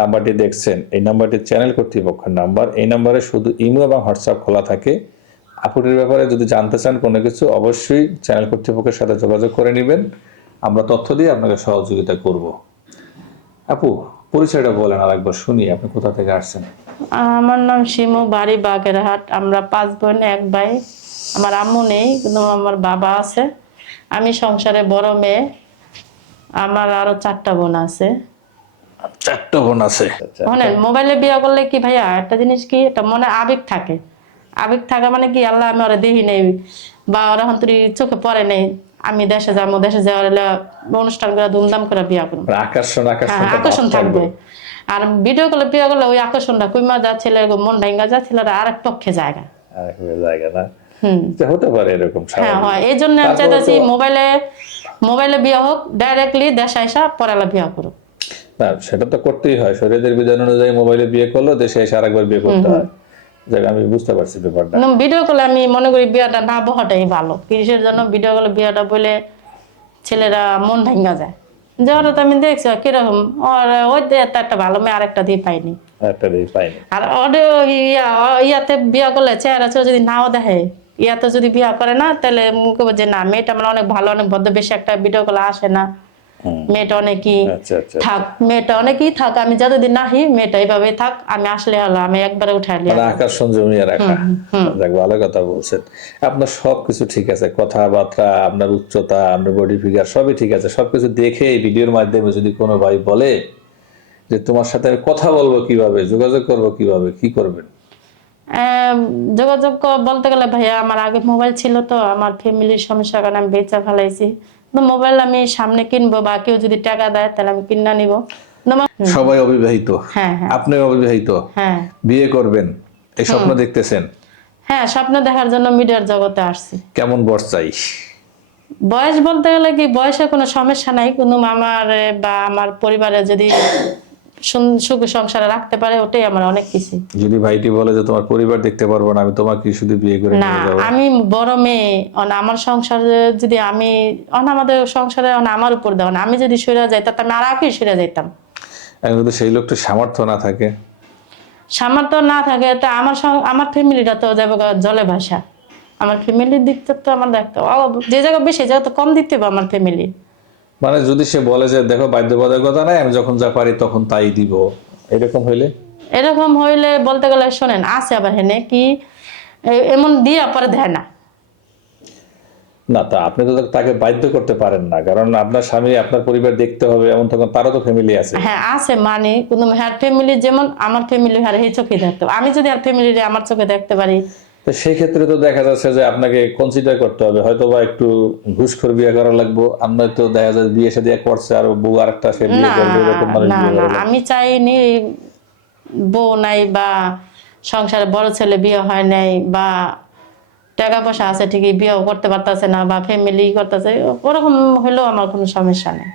নাম্বারটি দেখছেন, এই নাম্বারটি চ্যানেল কর্তৃপক্ষের নাম্বার। এই নাম্বারে শুধু ইমো এবং হোয়াটসঅ্যাপ খোলা থাকে। আপুটির ব্যাপারে যদি জানতে চান কোনো কিছু, অবশ্যই চ্যানেল কর্তৃপক্ষের সাথে যোগাযোগ করে নেবেন। আমরা তথ্য দিয়ে আপনাকে সহযোগিতা করব। আপু, পরিচয়টা বলেন আর একবার শুনি, আপনি কোথা থেকে আসছেন? আমার নাম শিমু, বাড়ি বাগেরহাট। আমরা পাঁচ বোন, এক ভাই। আমার আম্মু নেই, কিন্তু আমার বাবা আছে। আমি সংসারে বড় মেয়ে। আমার আরও চারটা বোন আছে। চারটা বোন আছে। মানে মোবাইলে বিয়ে করলে কি ভাইয়া একটা জিনিস কি এটা মনে আবেগ থাকে। আবেগ থাকা মানে কি আল্লাহ আমি ওরা দেখি নেই বা ওরা হন্তরি চোখে পড়ে নেই আমি দেশে যাব দেশে অনুষ্ঠান করে ধুমধাম করে বিয়ে করব। মানে আকর্ষণ আকর্ষণ হ্যাঁ থাকবে। আর ভিডিও করলে বিয়ে করলে ওই আকর্ষণটা কুইমা যা ছেলে মন ডাইঙ্গা যা ছেলেরা আর এক পক্ষে জায়গা। জায়গা না? হতে পারে এরকম হ্যাঁ হয়। এই জন্য আমি চাইতেছি মোবাইলে মোবাইলে বিয়ে হোক ডাইরেক্টলি দেশে আসা পরেলা বিয়ে করুক। না সেটা তো করতেই হয়। শরীরের বিধান অনুযায়ী মোবাইলে বিয়ে করল দেশে এসে আরেকবার বিয়ে করতে হয়। আমি বুঝতে পারছি ব্যাপারটা। ভিডিও কলে আমি মনে করি বিয়েটা না বহাটাই ভালো। জন্য ভিডিও কলে বিয়েটা বলে ছেলেরা মন ভাঙ্গা যায়। যাওয়ার তো আমি দেখছি কীরকম? ওর ওই একটা ভালো মেয়ে আরেকটা দিয়ে পাইনি। একটা দিয়ে পাইনি। আর অডিও ইয়া ইয়াতে বিয়া করলে চেহারা চেহারা যদি নাও দেখে ইয়াতে যদি বিয়া করে না তাহলে যে না মেয়েটা আমার অনেক ভালো অনেক ভদ্র বেশি একটা ভিডিও কলে আসে না। মেয়েটা অনেকই আচ্ছা আচ্ছা। থাক মেয়েটা অনেকই থাক আমি যতদিন নাহি মেয়েটা এইভাবে থাক আমি আসলে হলো আমি একবারে উঠাই মানে আকর্ষণ জমিয়ে রাখা। যাক ভালো কথা বলছেন। আপনার সবকিছু ঠিক আছে কথাবার্তা আপনার উচ্চতা আপনার বডি ফিগার সবই ঠিক আছে সবকিছু দেখে এই ভিডিওর মাধ্যমে যদি কোনো ভাই বলে যে তোমার সাথে আমি কথা বলব কীভাবে যোগাযোগ করব কীভাবে কি করবেন? যোগাযোগ বলতে গেলে ভাইয়া আমার আগে মোবাইল ছিল তো আমার ফ্যামিলির সমস্যার কারণে আমি বেচা ফেলাইছি। মোবাইল আমি সামনে কিনবো বা কেউ যদি টাকা দেয় তাহলে আমি কিনা নিব। সবাই অবিবাহিত। হ্যাঁ হ্যাঁ। আপনি অবিবাহিত। হ্যাঁ। বিয়ে করবেন। এই স্বপ্ন দেখতেছেন। হ্যাঁ স্বপ্ন দেখার জন্য মিডিয়ার জগতে আসছি। কেমন বয়স চাই? বয়স বলতে গেলে কি বয়সে কোনো সমস্যা নাই। কিন্তু আমার বা আমার পরিবারে যদি সুখ সংসারে রাখতে পারে ওটাই আমার অনেক কিছু যদি ভাইটি বলে যে তোমার পরিবার দেখতে পারব না আমি তোমাকে শুধু বিয়ে করে না আমি বড় মেয়ে আমার সংসারে যদি আমি অন আমাদের সংসারে অন আমার উপর দেওয়া না আমি যদি সরে যাইতাম আমি আর আগে সরে যাইতাম। এখন যদি সেই লোকটা সামর্থ্য না থাকে। সামর্থ্য না থাকে তা আমার আমার ফ্যামিলিটা তো যাবে জলে ভাষা আমার ফ্যামিলির দিকটা তো আমার দেখতে। যে জায়গা বেশি জায়গা তো কম দিতে হবে আমার ফ্যামিলি মানে যদি সে বলে যে দেখো বাধ্যবাধকতা নাই আমি যখন যা পারি তখন তাই দিব। এরকম হইলে? এরকম হইলে বলতে গেলে শোনেন আছে আবার হেনে কি এমন দিয়া পরে দেয় না। না তা আপনি তো তাকে বাধ্য করতে পারেন না কারণ আপনার স্বামী আপনার পরিবার দেখতে হবে এমন তখন তারও তো ফ্যামিলি আছে। হ্যাঁ আছে মানে কিন্তু হ্যার ফ্যামিলি যেমন আমার ফ্যামিলি হ্যার এই চোখে দেখতে। আমি যদি আর ফ্যামিলি আমার চোখে দেখতে পারি তো সেই ক্ষেত্রে তো দেখা যাচ্ছে যে আপনাকে কনসিডার করতে হবে। হয়তো বা একটু ঘুষখোর বিয়ে করা লাগবে। আপনার তো দেখা যায় বিয়ে সাথে এক করছে আর বউ আরেকটা সে বিয়ে করবে এরকম মানুষ বিয়ে। আমি চাইনি বউ নাই বা সংসারে বড় ছেলে বিয়ে হয় নাই বা টাকা পয়সা আছে ঠিকই বিয়েও করতে পারতেছে না বা ফ্যামিলি করতেছে ওরকম হলেও আমার কোনো সমস্যা নেই।